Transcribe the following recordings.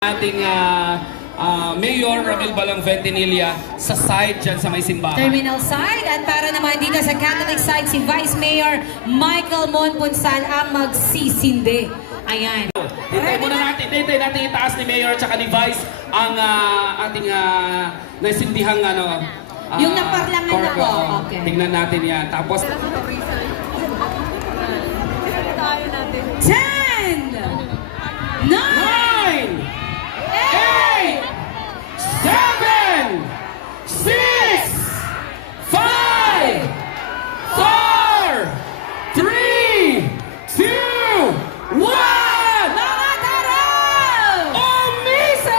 Ating Mayor Ramil Balang Ventinilla sa side dyan sa may simbahan. Terminal side. At para naman dito sa Catholic side, si Vice Mayor Michael Monpunsan ang magsisindi. Ayan. Hintay natin itaas ni Mayor at ni Vice ang ating nasindihang yung naparlangan na po. Okay. Tingnan natin yan. Tapos 10, 9, 8, 7, 6, 5, 4, 3, 2, 1! Mangatarem! Umisip!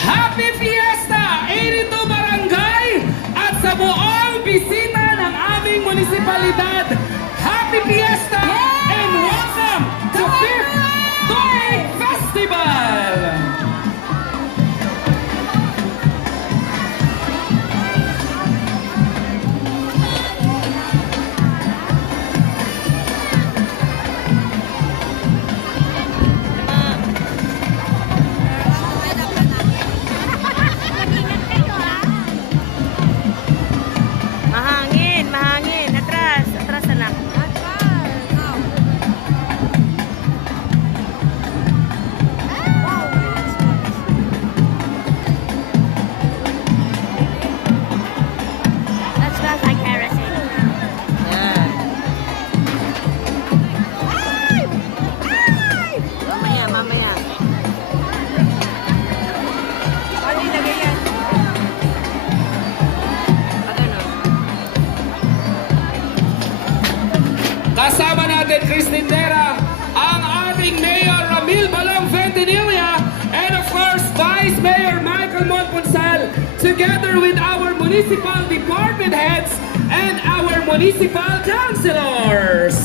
Happy Fiesta! 82 Barangay at sa buong bisita ng aming munisipalidad. Happy Fiesta! And welcome to 5th Tupig Festival! Mahangin, mahangin. Atras, atras na lang. That smells like kerosene. Yeah. Mamaya, mamaya. Ano ilagay yan? Kasama natin, Christine Dera, ang ating Mayor Ramil Balang Ventinilla, and of course, Vice Mayor Michael Monpunsal, together with our municipal department heads and our municipal councilors.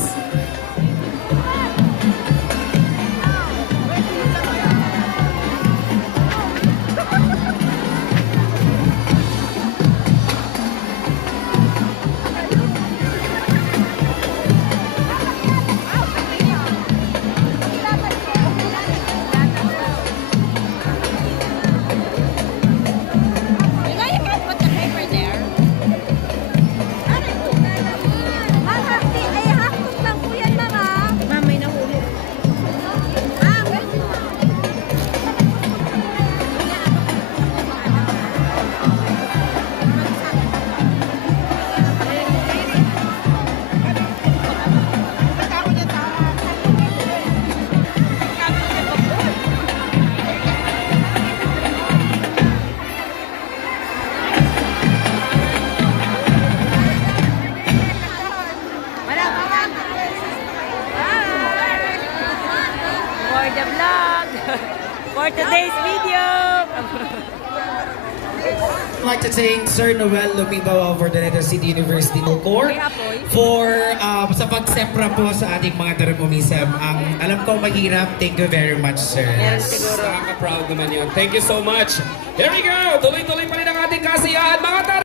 For the vlog, for today's video. I'd like to thank Sir Noel Lumigaw for the Nether City University Court for sa pagsepra po sa ating mga taremumisem. Ang alam ko mahirap. Thank you very much, sir. Nakaka-proud naman yun. Thank you so much. Here we go! Tuloy-tuloy pa rin ang ating kasiyahan, mga